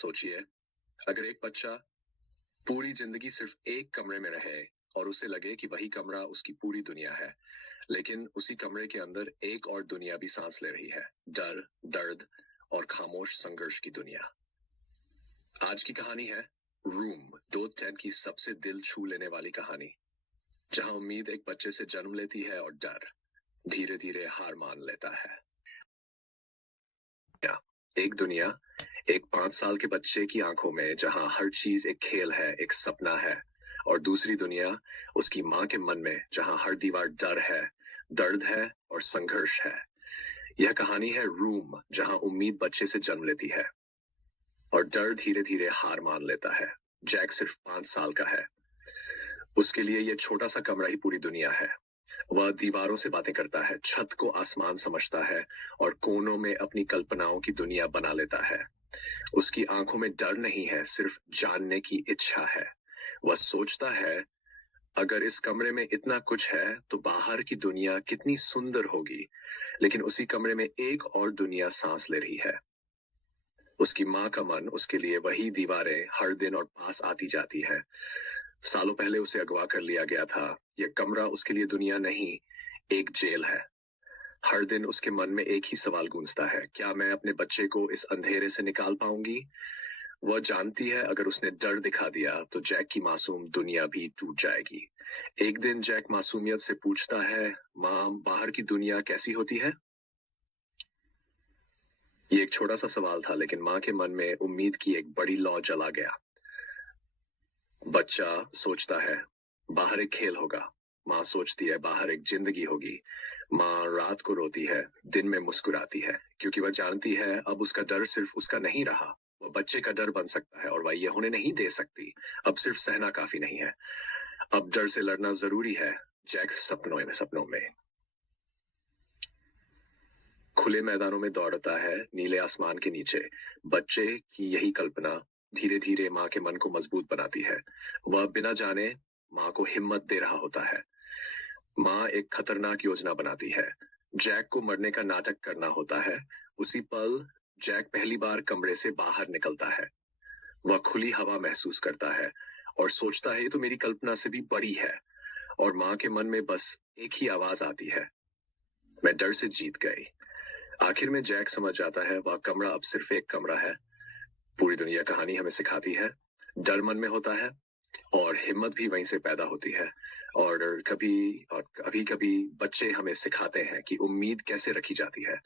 सोचिए, अगर एक बच्चा पूरी जिंदगी सिर्फ एक कमरे में रहे और उसे लगे कि वही कमरा उसकी पूरी दुनिया है, लेकिन उसी कमरे के अंदर एक और दुनिया भी सांस ले रही है, डर, दर्द और खामोश संघर्ष की दुनिया। आज की कहानी है रूम 210 की सबसे दिल छू लेने वाली कहानी, जहां उम्मीद एक बच्चे से जन्म लेती है और डर धीरे धीरे हार मान लेता है। एक दुनिया, एक 5 साल के बच्चे की आंखों में जहां हर चीज एक खेल है, एक सपना है, और दूसरी दुनिया उसकी माँ के मन में जहां हर दीवार डर है, दर्द है और संघर्ष है। यह कहानी है रूम, जहां उम्मीद बच्चे से जन्म लेती है और डर धीरे धीरे हार मान लेता है। जैक सिर्फ 5 साल का है। उसके लिए यह छोटा सा कमरा ही पूरी दुनिया है। वह दीवारों से बातें करता है, छत को आसमान समझता है और कोनों में अपनी कल्पनाओं की दुनिया बना लेता है। उसकी आंखों में डर नहीं है, सिर्फ जानने की इच्छा है। वह सोचता है, अगर इस कमरे में इतना कुछ है तो बाहर की दुनिया कितनी सुंदर होगी। लेकिन उसी कमरे में एक और दुनिया सांस ले रही है। उसकी माँ का मन, उसके लिए वही दीवारें हर दिन और पास आती जाती है। सालों पहले उसे अगवा कर लिया गया था। यह कमरा उसके लिए दुनिया नहीं, एक जेल है। हर दिन उसके मन में एक ही सवाल गूंजता है, क्या मैं अपने बच्चे को इस अंधेरे से निकाल पाऊंगी? वह जानती है, अगर उसने डर दिखा दिया तो जैक की मासूम दुनिया भी टूट जाएगी। एक दिन जैक मासूमियत से पूछता है, माँ, बाहर की दुनिया कैसी होती है? ये एक छोटा सा सवाल था, लेकिन माँ के मन में उम्मीद की एक बड़ी लौ जला गया। बच्चा सोचता है, बाहर एक खेल होगा। माँ सोचती है, बाहर एक जिंदगी होगी। माँ रात को रोती है, दिन में मुस्कुराती है, क्योंकि वह जानती है अब उसका डर सिर्फ उसका नहीं रहा। वह बच्चे का डर बन सकता है और वह यह होने नहीं दे सकती। अब सिर्फ सहना काफी नहीं है, अब डर से लड़ना जरूरी है। जैक सपनों में खुले मैदानों में दौड़ता है, नीले आसमान के नीचे। बच्चे की यही कल्पना धीरे धीरे माँ के मन को मजबूत बनाती है। वह बिना जाने माँ को हिम्मत दे रहा होता है। माँ एक खतरनाक योजना बनाती है, जैक को मरने का नाटक करना होता है। उसी पल जैक पहली बार कमरे से बाहर निकलता है। वह खुली हवा महसूस करता है और सोचता है, ये तो मेरी कल्पना से भी बड़ी है। और माँ के मन में बस एक ही आवाज आती है, मैं डर से जीत गई। आखिर में जैक समझ जाता है, वह कमरा अब सिर्फ एक कमरा है। पूरी दुनिया कहानी हमें सिखाती है, डर मन में होता है और हिम्मत भी वहीं से पैदा होती है। और कभी कभी बच्चे हमें सिखाते हैं कि उम्मीद कैसे रखी जाती है।